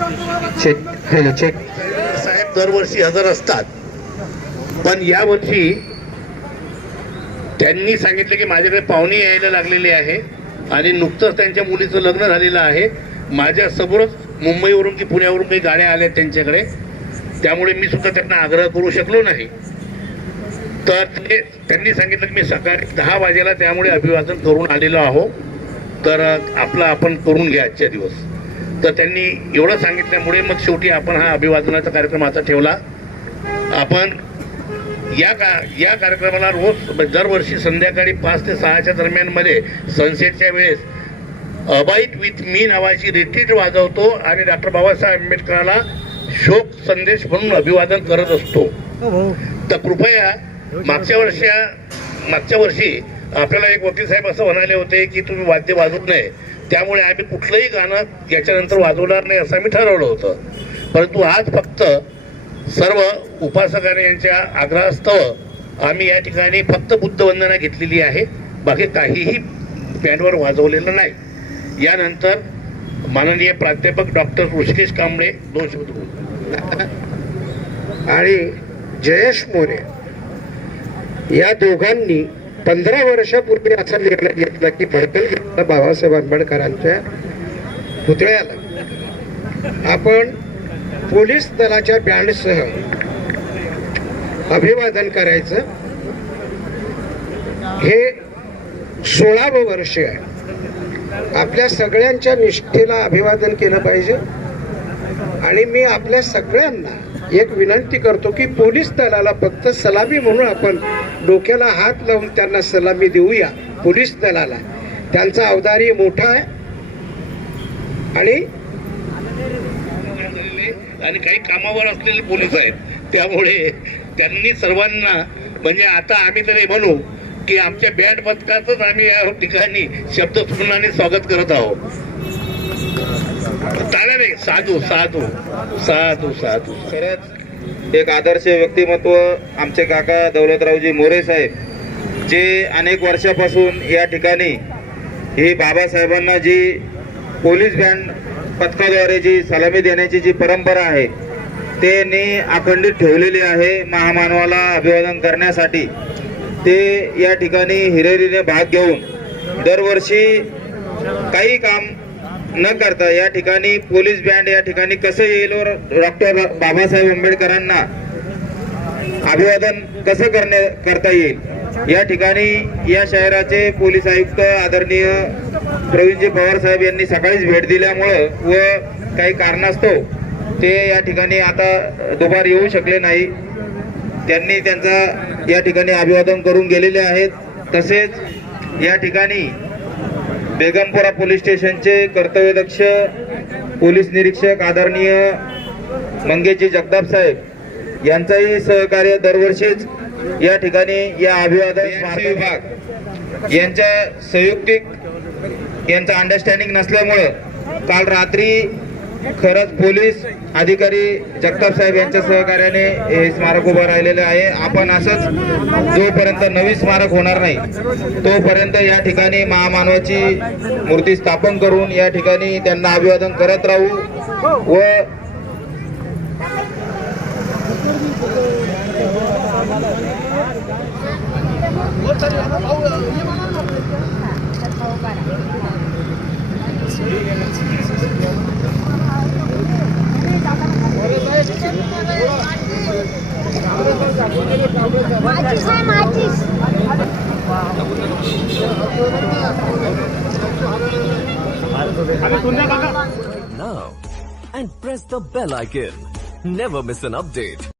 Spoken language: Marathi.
चेक हॅलो चेक साहेब दरवर्षी हजर असतात, पण यावर्षी त्यांनी सांगितलं की माझ्याकडे पाहुणे यायला लागलेले आहे आणि नुकतंच त्यांच्या मुलीचं लग्न झालेलं आहे. माझ्या समोरच मुंबईवरून की पुण्यावरून काही गाड्या आल्या त्यांच्याकडे, त्यामुळे मी सुद्धा त्यांना आग्रह करू शकलो नाही. तर त्यांनी सांगितलं की मी सकाळी 10 वाजेला त्यामुळे अभिवादन करून आलेलो आहो, तर आपण करून घ्या आजच्या दिवस. तर त्यांनी एवढं सांगितल्यामुळे मग शेवटी आपण हा अभिवादनाचा कार्यक्रम आता ठेवला. आपण या कार्यक्रमाला रोज दरवर्षी संध्याकाळी 5 ते 6च्या दरम्यानमध्ये सनसेटच्या वेळेस अबाईट विथ मी नावाची रिट्रीट वाजवतो आणि डॉक्टर बाबासाहेब आंबेडकरांना शोक संदेश म्हणून अभिवादन करत असतो. तर कृपया मागच्या वर्षी आपल्याला एक वकील साहेब असं म्हणाले होते की तुम्ही वाद्य वाजवू नये, त्यामुळे आम्ही कुठलंही गाणं याच्यानंतर वाजवणार नाही असं आम्ही ठरवलं होतं. परंतु आज फक्त सर्व उपासकाने यांच्या आग्रहास्तव आम्ही या ठिकाणी फक्त बुद्धवंदना घेतलेली आहे, बाकी काहीही बँडवर वाजवलेलं नाही. यानंतर माननीय प्राध्यापक डॉक्टर ऋषिकेश कांबळे 2 शब्द बोलतात आणि जयेश मोरे या दोघांनी 15 वर्षापूर्वी असा निर्णय घेतला की भडकल बाबासाहेब आंबेडकरांच्या पुतळ्याला आपण पोलीस दलाच्या बँडसह अभिवादन करायचं. हे 16वं वर्ष आहे. आपल्या सगळ्यांच्या निष्ठेला अभिवादन केलं पाहिजे आणि मी आपल्या सगळ्यांना एक विनंती करतो की पोलीस दलाला फक्त सलामी म्हणून आपण डोक्याला हात लावून त्यांना सलामी देऊया. पोलीस दलाला त्यांचा औदार्य मोठा आहे आणि काही कामावर असलेले पोलीस आहेत, त्यामुळे त्यांनी सर्वांना म्हणजे आता आम्ही तरी म्हणू की आमच्या बँड पथकाचंच आम्ही या ठिकाणी शब्दस्फुरणाने स्वागत करत आहोत. चालेल, साधू साधू साधू साधू. खरंच एक आदर्श व्यक्तिमत्व आमचे काका दौलतरावजी मोरे साहेब, जे अनेक वर्षापासून या ठिकाणी ही बाबासाहेबांना जी पोलीस बँड पथकाद्वारे जी सलामी देण्याची जी परंपरा आहे त्यांनी अखंडित ठेवलेली आहे. महामानवाला अभिवादन करण्यासाठी ते या ठिकाणी हिरिरीने भाग घेऊन दरवर्षी काही काम न करता या ठिकाणी पोलीस बँड या ठिकाणी कसं येईल व डॉक्टर बाबासाहेब आंबेडकरांना अभिवादन कसं करता येईल या ठिकाणी या शहराचे पोलीस आयुक्त आदरणीय प्रवीणजी पवार साहेब यांनी सकाळीच भेट दिल्यामुळं व काही कारणास्तव ते या ठिकाणी आता दुपारी येऊ शकले नाही. त्यांनी त्यांचा या ठिकाणी अभिवादन करून गेलेले आहेत. तसेच या ठिकाणी बेगमपुरा पोलीस स्टेशनचे कर्तव्यदक्ष पोलीस निरीक्षक आदरणीय मंगेशजी जगताप साहेब यांचाही सहकार्य दरवर्षीच या ठिकाणी या अभिवादन स्मारक विभाग यांच्या संयुक्तिक यांचं अंडरस्टँडिंग नसल्यामुळं काल रात्री खरंच पोलीस अधिकारी जगताप साहेब यांच्या सहकार्याने हे स्मारक उभं राहिलेलं आहे. आपण असंच जोपर्यंत नवीन स्मारक होणार नाही तोपर्यंत या ठिकाणी महामानवाची मूर्ती स्थापन करून या ठिकाणी त्यांना अभिवादन करत राहू व Now and press the bell icon. Never miss an update.